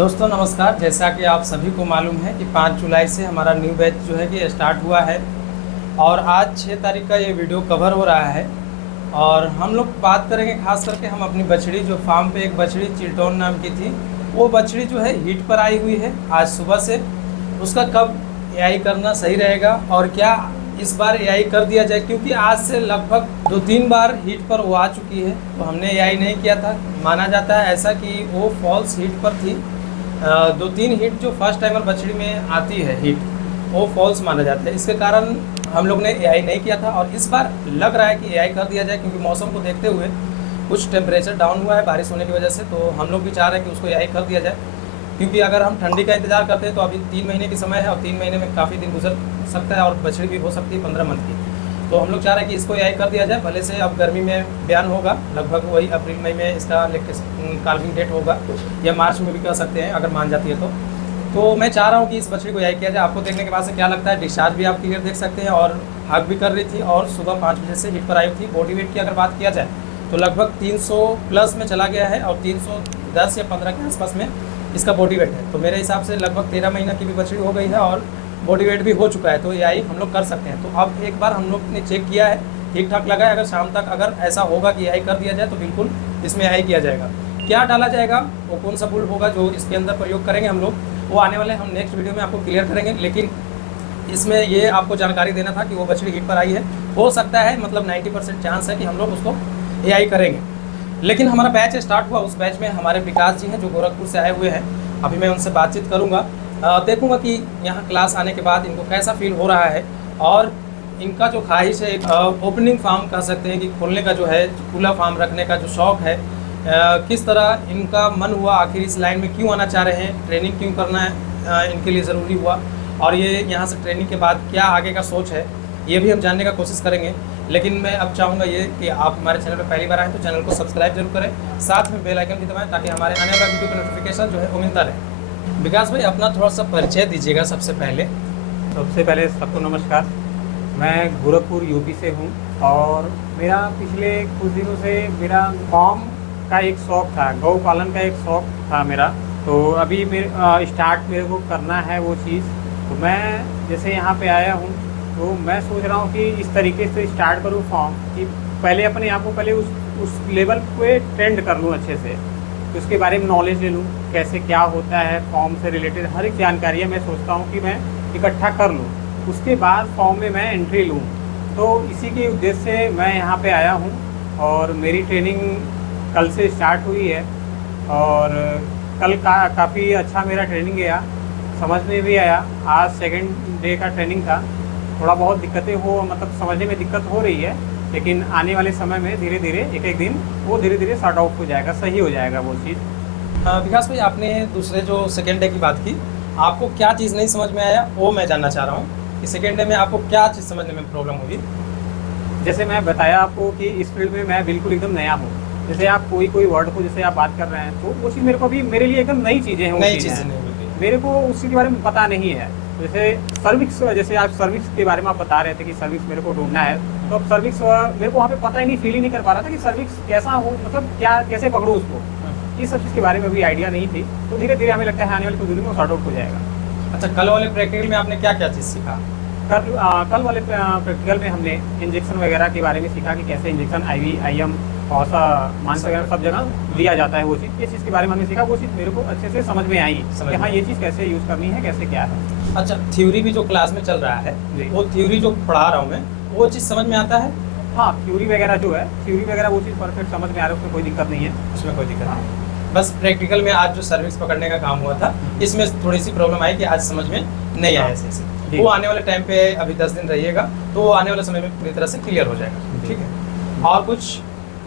दोस्तों नमस्कार। जैसा कि आप सभी को मालूम है कि 5 जुलाई से हमारा न्यू बैच जो है कि स्टार्ट हुआ है और आज 6 तारीख का ये वीडियो कवर हो रहा है। और हम लोग बात करेंगे खास करके हम अपनी बछड़ी जो फार्म पे एक बछड़ी चिल्टोन नाम की थी, वो बछड़ी जो है हीट पर आई हुई है आज सुबह से। उसका कब एआई करना सही रहेगा और क्या इस बार एआई कर दिया जाए, क्योंकि आज से लगभग 2-3 बार हीट पर वो आ चुकी है तो हमने एआई नहीं किया था। माना जाता है ऐसा कि वो फॉल्स हीट पर थी। 2-3 हीट जो फर्स्ट टाइमर बछड़ी में आती है हीट, वो फॉल्स माना जाता है। इसके कारण हम लोग ने एआई नहीं किया था और इस बार लग रहा है कि एआई कर दिया जाए, क्योंकि मौसम को देखते हुए कुछ टेम्परेचर डाउन हुआ है बारिश होने की वजह से, तो हम लोग भी चाह रहे हैं कि उसको एआई कर दिया जाए। क्योंकि अगर हम ठंडी का इंतजार करते हैं तो अभी 3 महीने की समय है और 3 महीने में काफ़ी दिन गुजर सकता है और बछड़ी भी हो सकती है 15 मंथ की। तो हम लोग चाह रहे हैं कि इसको एआई कर दिया जाए। भले से अब गर्मी में बयान होगा, लगभग वही अप्रैल मई में इसका कार्विंग डेट होगा या मार्च में भी कर सकते हैं अगर मान जाती है तो मैं चाह रहा हूँ कि इस बछड़ी को एआई किया जाए। आपको देखने के बाद से क्या लगता है, डिस्चार्ज भी आप क्लियर देख सकते हैं और हग भी कर रही थी और सुबह 5 बजे से हीट पर आई थी। बॉडी वेट की अगर बात किया जाए तो लगभग 300 प्लस में चला गया है और 310 या 15 के आसपास में इसका बॉडी वेट है। तो मेरे हिसाब से लगभग 13 महीना की भी बछड़ी हो गई है और बॉडी वेट भी हो चुका है, तो एआई हम लोग कर सकते हैं। तो अब एक बार हम लोग ने चेक किया है, ठीक ठाक लगा है। अगर शाम तक अगर ऐसा होगा कि एआई कर दिया जाए तो बिल्कुल इसमें एआई किया जाएगा। क्या डाला जाएगा, वो कौन सा बुल होगा जो इसके अंदर प्रयोग करेंगे हम लोग, वो आने वाले हम नेक्स्ट वीडियो में आपको क्लियर करेंगे। लेकिन इसमें ये आपको जानकारी देना था कि वो बछड़ी हीट पर आई है। हो सकता है मतलब 90% चांस है कि हम लोग उसको एआई करेंगे। लेकिन हमारा बैच स्टार्ट हुआ, उस बैच में हमारे विकास जी हैं जो गोरखपुर से आए हुए हैं। अभी मैं उनसे बातचीत करूंगा, देखूंगा कि यहाँ क्लास आने के बाद इनको कैसा फील हो रहा है और इनका जो ख्वाहिश है ओपनिंग फार्म कह सकते हैं कि खोलने का जो है, खुला फार्म रखने का जो शौक़ है, किस तरह इनका मन हुआ, आखिर इस लाइन में क्यों आना चाह रहे हैं, ट्रेनिंग क्यों करना है इनके लिए ज़रूरी हुआ और ये यहाँ से ट्रेनिंग के बाद क्या आगे का सोच है, ये भी हम जानने का कोशिश करेंगे। लेकिन मैं अब चाहूँगा ये कि आप हमारे चैनल पर पहली बार आएँ तो चैनल को सब्सक्राइब जरूर करें, साथ में बेल आइकन भी दबाएं ताकि हमारे आने वाला वीडियो का नोटिफिकेशन जो है वो मिलता रहे। विकास भाई अपना थोड़ा सा परिचय दीजिएगा सबसे पहले। सबसे पहले सबको नमस्कार। मैं गोरखपुर यूपी से हूँ और मेरा पिछले कुछ दिनों से मेरा फार्म का एक शौक़ था, गौ पालन का एक शौक़ था मेरा। तो अभी स्टार्ट मेरे को करना है वो चीज़। तो मैं जैसे यहाँ पे आया हूँ तो मैं सोच रहा हूँ कि इस तरीके से स्टार्ट करूँ फार्म कि पहले अपने आप को पहले उस लेवल पे ट्रेंड कर लूँ अच्छे से, तो उसके बारे में नॉलेज ले लूँ, कैसे क्या होता है फॉर्म से रिलेटेड हर एक जानकारियाँ मैं सोचता हूँ कि मैं इकट्ठा कर लूँ, उसके बाद फॉर्म में मैं एंट्री लूँ। तो इसी के उद्देश्य से मैं यहाँ पे आया हूँ और मेरी ट्रेनिंग कल से स्टार्ट हुई है और कल काफ़ी अच्छा मेरा ट्रेनिंग गया, समझ में भी आया। आज सेकेंड डे का ट्रेनिंग था, थोड़ा बहुत दिक्कतें मतलब समझने में दिक्कत हो रही है, लेकिन आने वाले समय में धीरे धीरे एक दिन वो धीरे धीरे सॉर्ट आउट हो जाएगा, सही हो जाएगा वो चीज़। विकास भाई आपने दूसरे जो सेकेंड डे की बात की, आपको क्या चीज़ नहीं समझ में आया वो मैं जानना चाह रहा हूँ कि सेकेंड डे में आपको क्या चीज़ समझने में प्रॉब्लम हुई। जैसे मैं बताया आपको कि इस फील्ड में मैं बिल्कुल एकदम नया हूँ। जैसे आप कोई वर्ड को जैसे आप बात कर रहे हैं तो वो चीज़ मेरे को भी मेरे लिए एकदम नई चीज़ें हैं, नई चीज़ें नहीं होती, मेरे को उसी के बारे में पता नहीं है। जैसे सर्विस, जैसे आप सर्विस के बारे में आप बता रहे थे कि सर्विस मेरे को ढूंढना है, तो अब सर्विस मेरे को वहाँ पे पता ही नहीं, फील ही नहीं कर पा रहा था कि सर्विस कैसा हो, मतलब क्या कैसे पकड़ूँ उसको, इस सब चीज़ के बारे में भी आइडिया नहीं थी। तो धीरे धीरे हमें लगता है आने वाली कुछ दिनों में सॉर्ट आउट हो जाएगा। अच्छा, कल वाले प्रैक्टिकल में आपने क्या क्या चीज़ सीखा? कल वाले प्रैक्टिकल में हमने इंजेक्शन वगैरह के बारे में सीखा कि कैसे इंजेक्शन IV IM और मांस वगैरह सब जगह दिया जाता है। वो चीज़, ये चीज़ के बारे में हमने सीखा, वो चीज़ मेरे को अच्छे से समझ में आई कि हाँ ये चीज़ कैसे यूज़ करनी है, कैसे क्या है। अच्छा, थ्योरी भी जो क्लास में चल रहा है, वो थ्योरी जो पढ़ा रहा हूँ मैं, वो चीज़ समझ में आता है? हाँ, थ्योरी वगैरह जो है, थ्योरी वगैरह वो चीज़ परफेक्ट समझ में आ रहा है, उसमें कोई दिक्कत नहीं है। उसमें कोई दिक्कत नहीं। बस प्रैक्टिकल में आज जो सर्विस पकड़ने का काम हुआ था, इसमें थोड़ी सी प्रॉब्लम आई कि आज समझ में नहीं आया ऐसे। वो आने वाले टाइम पे अभी 10 दिन रहिएगा तो वो आने वाले समय में पूरी तरह से क्लियर हो जाएगा। ठीक है, और कुछ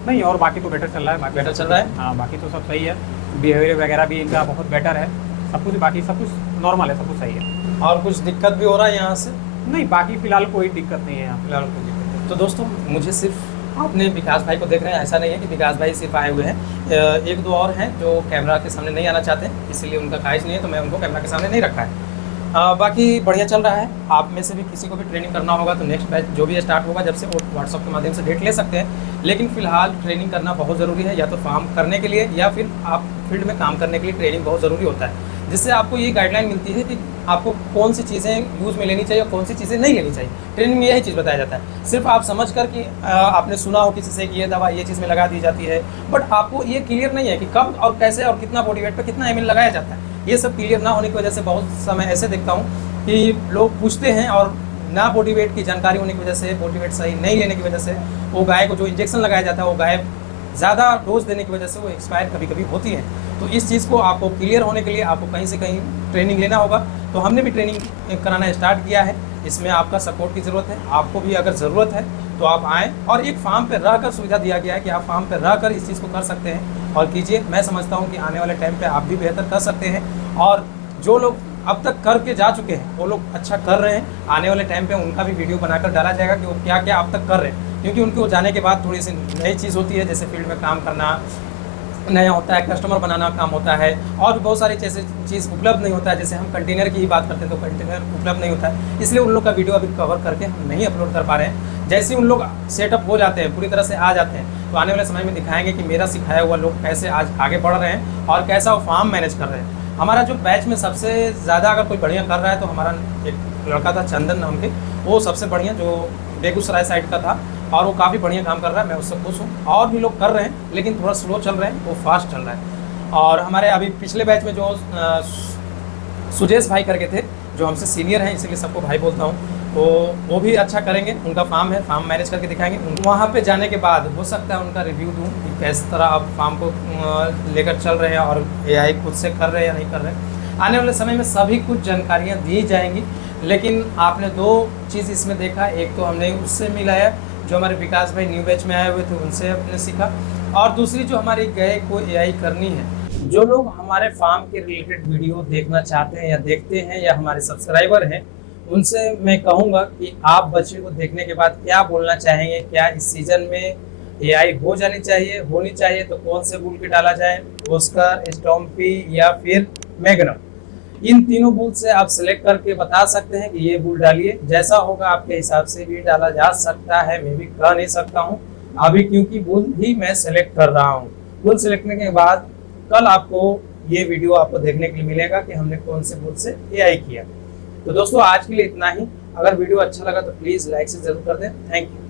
नहीं, और बाकी तो बेटर चल रहा है। बेटर चल रहा है। हाँ, बाकी तो सब सही है, बिहेवियर वगैरह भी इनका बहुत बेटर है, सब कुछ बाकी सब कुछ नॉर्मल है, सब कुछ सही है। और कुछ दिक्कत भी हो रहा है यहाँ से? नहीं, बाकी फिलहाल कोई दिक्कत नहीं है यहाँ। फिलहाल कोई दिक्कत नहीं। तो दोस्तों, मुझे सिर्फ आपने विकास भाई को देख रहे हैं, ऐसा नहीं है कि विकास भाई सिर्फ आए हुए हैं। 1-2 और हैं जो कैमरा के सामने नहीं आना चाहते, इसीलिए उनका ख्वाहिश नहीं है, तो मैं उनको कैमरा के सामने नहीं रखा है। बाकी बढ़िया चल रहा है। आप में से भी किसी को भी ट्रेनिंग करना होगा तो नेक्स्ट बैच जो भी स्टार्ट होगा जब से वो व्हाट्सअप के माध्यम से डेट ले सकते हैं। लेकिन फिलहाल ट्रेनिंग करना बहुत ज़रूरी है, या तो फार्म करने के लिए या फिर आप फील्ड में काम करने के लिए ट्रेनिंग बहुत ज़रूरी होता है, जिससे आपको ये गाइडलाइन मिलती है कि आपको कौन सी चीज़ें यूज़ में लेनी चाहिए और कौन सी चीज़ें नहीं लेनी चाहिए। ट्रेनिंग में यही चीज़ बताया जाता है। सिर्फ आप समझ कर कि आपने सुना हो किसी से कि ये दवा ये चीज़ में लगा दी जाती है, बट आपको ये क्लियर नहीं है कि कब और कैसे और कितना बॉडी वेट पर कितना ml लगाया जाता है। ये सब क्लियर ना होने की वजह से बहुत समय ऐसे देखता हूँ कि लोग पूछते हैं और ना बॉडी वेट की जानकारी होने की वजह से, बॉडी वेट सही नहीं लेने की वजह से वो गाय को जो इंजेक्शन लगाया जाता है वो गाय ज़्यादा डोज देने की वजह से वो एक्सपायर कभी कभी होती है। तो इस चीज़ को आपको क्लियर होने के लिए आपको कहीं से कहीं ट्रेनिंग लेना होगा। तो हमने भी ट्रेनिंग कराना स्टार्ट किया है। इसमें आपका सपोर्ट की ज़रूरत है। आपको भी अगर ज़रूरत है तो आप आएँ, और एक फार्म पर रह कर सुविधा दिया गया है कि आप फार्म पर रह कर इस चीज़ को कर सकते हैं और कीजिए। मैं समझता हूँ कि आने वाले टाइम पर आप भी बेहतर कर सकते हैं, और जो लोग अब तक करके जा चुके हैं वो लोग अच्छा कर रहे हैं। आने वाले टाइम पे उनका भी वीडियो बनाकर डाला जाएगा कि वो क्या क्या अब तक कर रहे हैं, क्योंकि उनको जाने के बाद थोड़ी सी नई चीज़ होती है, जैसे फील्ड में काम करना नया होता है, कस्टमर बनाना काम होता है, और भी बहुत सारी जैसे चीज़ उपलब्ध नहीं होता है। जैसे हम कंटेनर की ही बात करते हैं तो कंटेनर उपलब्ध नहीं होता है, इसलिए उन लोग का वीडियो अभी कवर करके हम नहीं अपलोड कर पा रहे हैं। जैसे ही उन लोग सेटअप हो जाते हैं, पूरी तरह से आ जाते हैं, तो आने वाले समय में दिखाएंगे कि मेरा सिखाया हुआ लोग कैसे आज आगे बढ़ रहे हैं और कैसा वो फार्म मैनेज कर रहे हैं। हमारा जो बैच में सबसे ज़्यादा अगर कोई बढ़िया कर रहा है तो हमारा एक लड़का था चंदन नाम के, वो सबसे बढ़िया, जो बेगूसराय साइड का था, और वो काफ़ी बढ़िया काम कर रहा है। मैं उससे खुश हूँ। और भी लोग कर रहे हैं लेकिन थोड़ा स्लो चल रहे हैं, वो फास्ट चल रहा है। और हमारे अभी पिछले बैच में जो सुजेश भाई करके थे, जो हमसे सीनियर हैं इसीलिए सबको भाई बोलता हूँ, तो वो भी अच्छा करेंगे। उनका फार्म है, फार्म मैनेज करके दिखाएंगे। वहाँ पे जाने के बाद हो सकता है उनका रिव्यू दूँ कि किस तरह आप फार्म को लेकर चल रहे हैं और AI खुद से कर रहे हैं या नहीं कर रहे हैं। आने वाले समय में सभी कुछ जानकारियाँ दी जाएंगी, लेकिन आपने दो चीज़ इसमें देखा। एक तो हमने उससे मिलाया जो हमारे विकास भाई न्यू बैच में आए हुए थे, उनसे अपने सीखा, और दूसरी जो हमारी गाय को AI करनी है। जो लोग हमारे फार्म के रिलेटेड वीडियो देखना चाहते हैं या देखते हैं या हमारे सब्सक्राइबर हैं, उनसे मैं कहूँगा कि आप बच्चे को देखने के बाद क्या बोलना चाहेंगे। क्या इस सीज़न में AI हो जानी चाहिए, होनी चाहिए तो कौन से बुल के डाला जाए, ऑस्कर, स्टॉम्पी या फिर मैग्नम? इन तीनों बुल से आप सिलेक्ट करके बता सकते हैं कि ये बुल डालिए। जैसा होगा आपके हिसाब से भी डाला जा सकता है, मैं भी कह नहीं सकता हूँ अभी, क्योंकि बुल ही मैं सेलेक्ट कर रहा हूँ। बुल सेलेक्ट करने के बाद कल आपको ये वीडियो आपको देखने के लिए मिलेगा कि हमने कौन से बुल से AI किया। तो दोस्तों आज के लिए इतना ही। अगर वीडियो अच्छा लगा तो प्लीज़ लाइक से ज़रूर कर दें। Thank you.